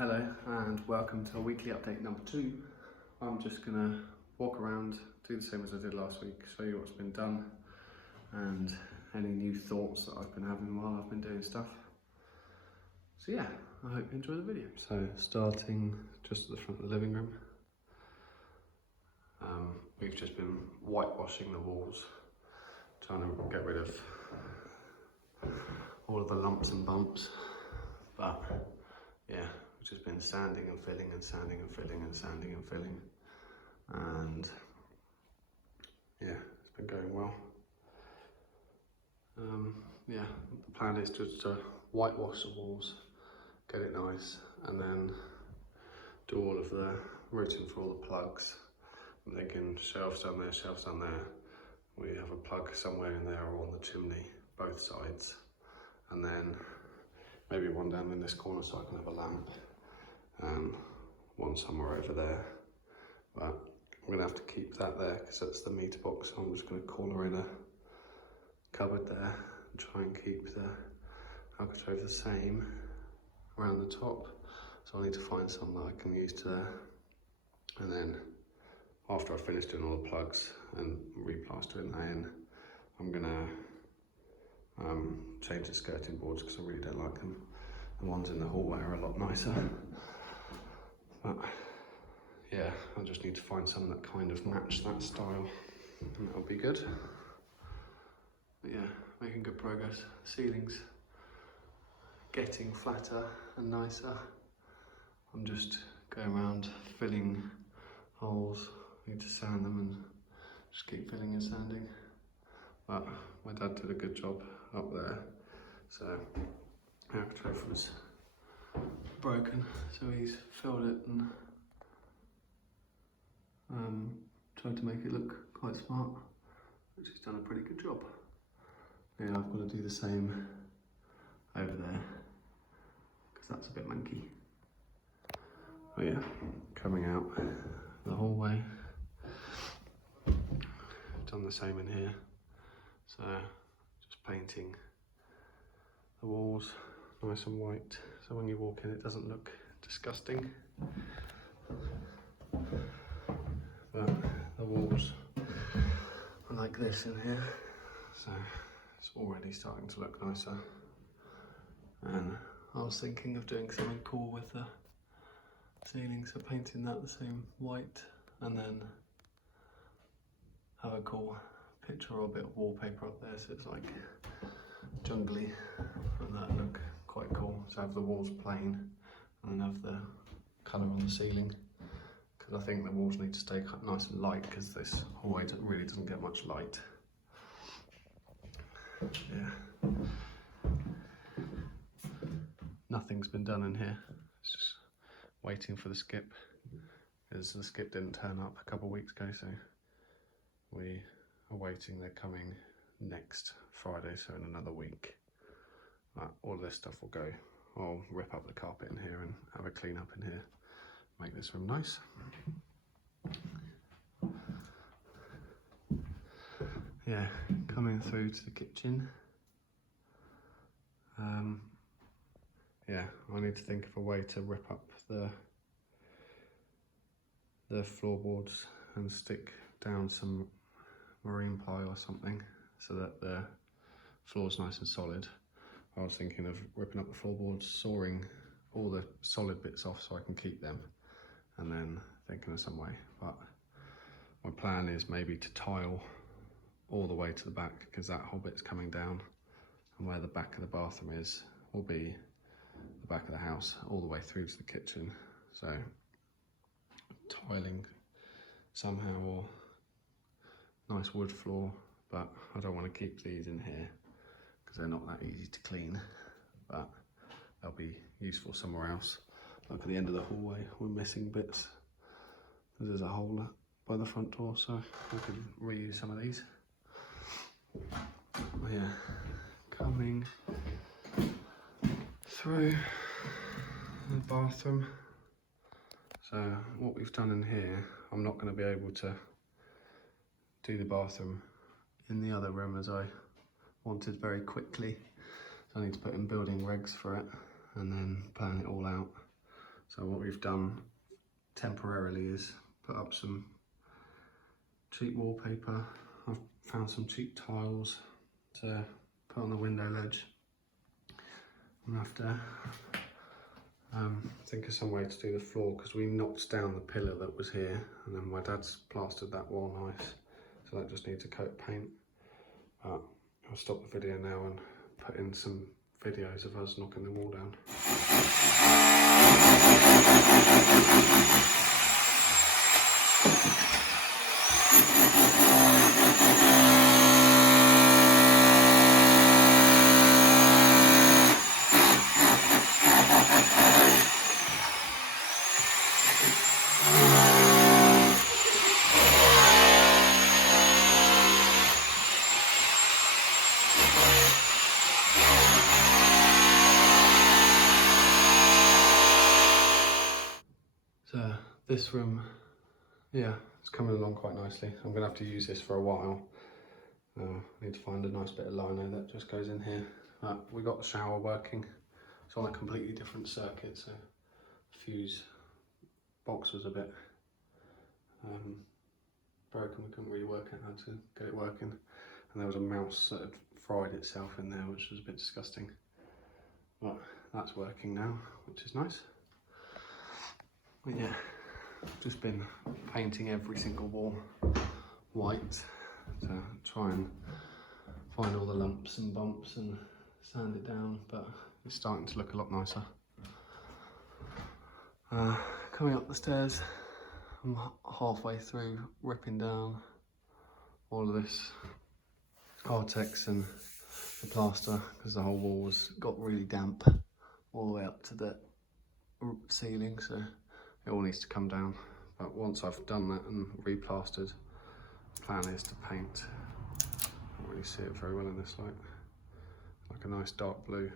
Hello and welcome to weekly update number 2. I'm just going to walk around, do the same as I did last week, show you what's been done and any new thoughts that I've been having while I've been doing stuff. So yeah, I hope you enjoy the video. So starting just at the front of the living room, we've just been whitewashing the walls, trying to get rid of all of the lumps and bumps, but yeah, we've just been sanding and filling and sanding and filling and sanding and filling, and yeah, it's been going well. Yeah, the plan is just to whitewash the walls, get it nice, and then do all of the routing for all the plugs. I'm thinking shelves down there, shelves down there. We have a plug somewhere in there or on the chimney, both sides, and then maybe one down in this corner so I can have a lamp, and one somewhere over there. But I'm gonna have to keep that there because that's the meter box, so I'm just gonna corner in a cupboard there and try and keep the alcove the same around the top. So I need to find some that I can use to there. And then after I've finished doing all the plugs and replastering that in, I'm gonna change the skirting boards because I really don't like them. The ones in the hallway are a lot nicer. But yeah, I just need to find some that kind of match that style, and that'll be good. But yeah, making good progress. Ceilings getting flatter and nicer. I'm just going around filling holes. I need to sand them and just keep filling and sanding. But my dad did a good job up there. So the alcove was broken, so he's filled it and tried to make it look quite smart, which he's done a pretty good job. Yeah, I've got to do the same over there because that's a bit manky. But yeah, coming out the hallway, done the same in here. So just painting the walls nice and white, so when you walk in it doesn't look disgusting. But the walls are like this in here, so it's already starting to look nicer. And I was thinking of doing something cool with the ceiling, so painting that the same white, and then have a cool picture or a bit of wallpaper up there, so it's like jungly, and that look quite cool. So have the walls plain and then have the colour on the ceiling, because I think the walls need to stay nice and light because this hallway really doesn't get much light. Yeah, nothing's been done in here. It's just waiting for the skip, because the skip didn't turn up a couple of weeks ago, so we are waiting. They're coming next Friday, so in another week. All of this stuff will go. I'll rip up the carpet in here and have a clean up in here, make this room nice. Yeah, coming through to the kitchen. Yeah, I need to think of a way to rip up the floorboards and stick down some marine ply or something so that the floor's nice and solid. I was thinking of ripping up the floorboards, sawing all the solid bits off so I can keep them, and then thinking of some way. But my plan is maybe to tile all the way to the back, because that whole bit's coming down, and where the back of the bathroom is will be the back of the house all the way through to the kitchen. So tiling somehow, or nice wood floor, but I don't want to keep these in here because they're not that easy to clean, but they'll be useful somewhere else. Look at the end of the hallway, we're missing bits. There's a hole by the front door, so we can reuse some of these. Yeah, coming through the bathroom. So what we've done in here, I'm not going to be able to do the bathroom in the other room as I wanted very quickly. So I need to put in building regs for it and then plan it all out. So what we've done temporarily is put up some cheap wallpaper. I've found some cheap tiles to put on the window ledge. I'm gonna have to think of some way to do the floor, because we knocked down the pillar that was here and then my dad's plastered that wall nice, so that just needs a coat of paint. But I'll stop the video now and put in some videos of us knocking the wall down. So this room, yeah, it's coming along quite nicely. I'm gonna have to use this for a while. I need to find a nice bit of lino that just goes in here. We got the shower working. It's on a completely different circuit, so the fuse box was a bit broken. We couldn't really work out how to get it working. And there was a mouse that had fried itself in there, which was a bit disgusting. But that's working now, which is nice. But yeah, just been painting every single wall white to try and find all the lumps and bumps and sand it down, but it's starting to look a lot nicer. Coming up the stairs, I'm halfway through ripping down all of this Artex and the plaster, because the whole wall got really damp all the way up to the ceiling, so it all needs to come down. But once I've done that and replastered, the plan is to paint. I can't really see it very well in this light. Like a nice dark blue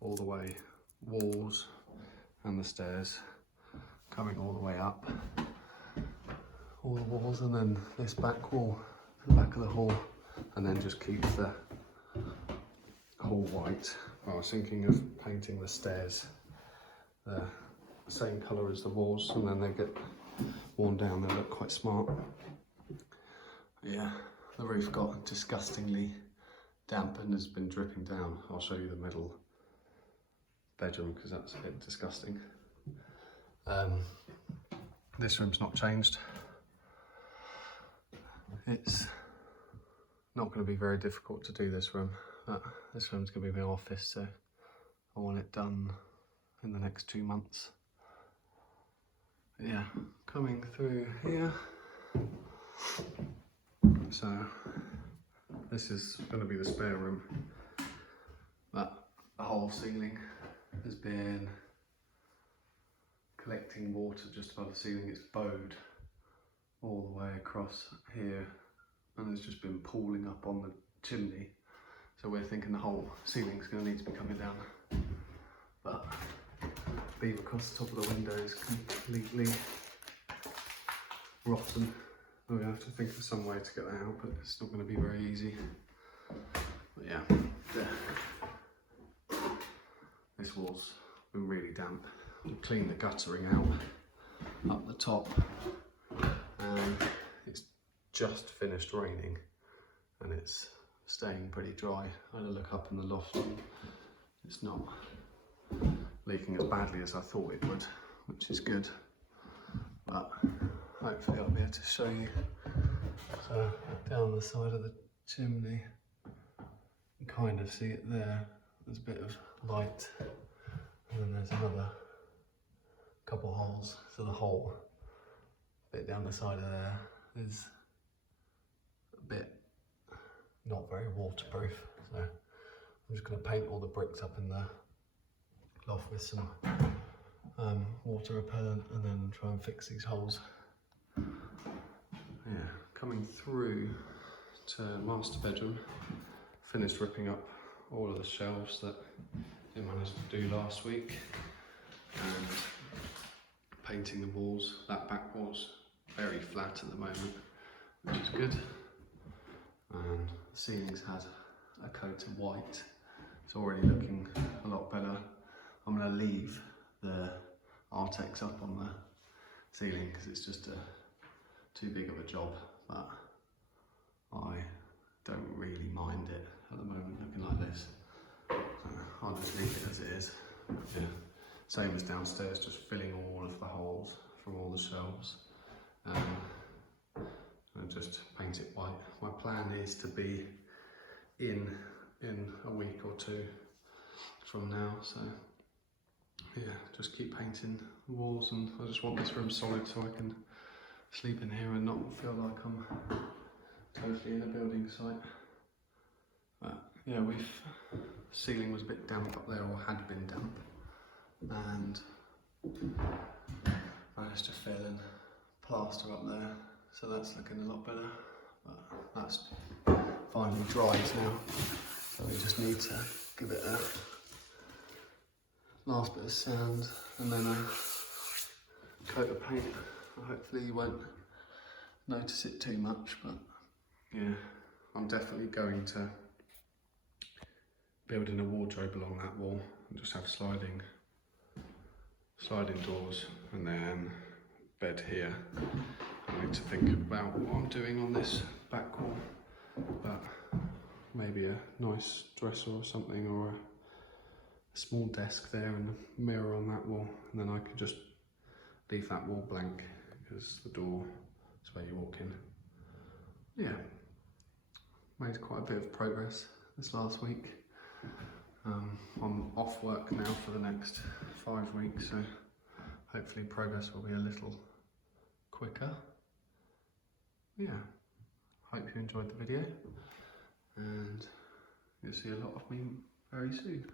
all the way, walls and the stairs, coming all the way up, all the walls, and then this back wall, the back of the hall, and then just keep the hall white. I was thinking of painting the stairs the same colour as the walls, and then they get worn down, they look quite smart. Yeah, the roof got disgustingly damp and has been dripping down. I'll show you the middle bedroom because that's a bit disgusting. This room's not changed. It's not going to be very difficult to do this room. This room's going to be my office, so I want it done in the next 2 months. Yeah, coming through here. So this is going to be the spare room. But the whole ceiling has been collecting water just above the ceiling. It's bowed all the way across here and it's just been pooling up on the chimney. So we're thinking the whole ceiling's going to need to be coming down. But beam across the top of the window is completely rotten. We're going to have to think of some way to get that out, but it's not going to be very easy. But yeah, this wall's been really damp. We've cleaned the guttering out up the top, and it's just finished raining and it's staying pretty dry. I had a look up in the loft room. It's not leaking as badly as I thought it would, which is good. But hopefully I'll be able to show you. So down the side of the chimney, you kind of see it there. There's a bit of light, and then there's another couple holes. So the whole bit down the side of there is a bit not very waterproof. So I'm just going to paint all the bricks up in the loft with some water repellent and then try and fix these holes. Yeah, coming through to master bedroom, finished ripping up all of the shelves that I managed to do last week and painting the walls. That back wall's very flat at the moment, which is good. And the ceiling's had a coat of white. It's already looking a lot better. I'm going to leave the Artex up on the ceiling because it's just too big of a job, but I don't really mind it at the moment looking like this. So I'll just leave it as it is. Yeah. Same as downstairs, just filling all of the holes from all the shelves. And just paint it white. My plan is to be in a week or two from now, so yeah, just keep painting the walls, and I just want this room solid so I can sleep in here and not feel like I'm totally in a building site. But yeah, ceiling was a bit damp up there, or had been damp, and managed to fill in plaster up there, so that's looking a lot better. But that's finally dries now, so we just need to give it a last bit of sand and then a coat of paint. Hopefully you won't notice it too much, but yeah, I'm definitely going to build in a wardrobe along that wall and just have sliding doors, and then bed here. I need to think about what I'm doing on this back wall, but maybe a nice dresser or something, or a small desk there and a mirror on that wall, and then I could just leave that wall blank because the door is where you walk in. Yeah, made quite a bit of progress this last week. I'm off work now for the next 5 weeks, so hopefully progress will be a little quicker. Yeah, hope you enjoyed the video, and you'll see a lot of me very soon.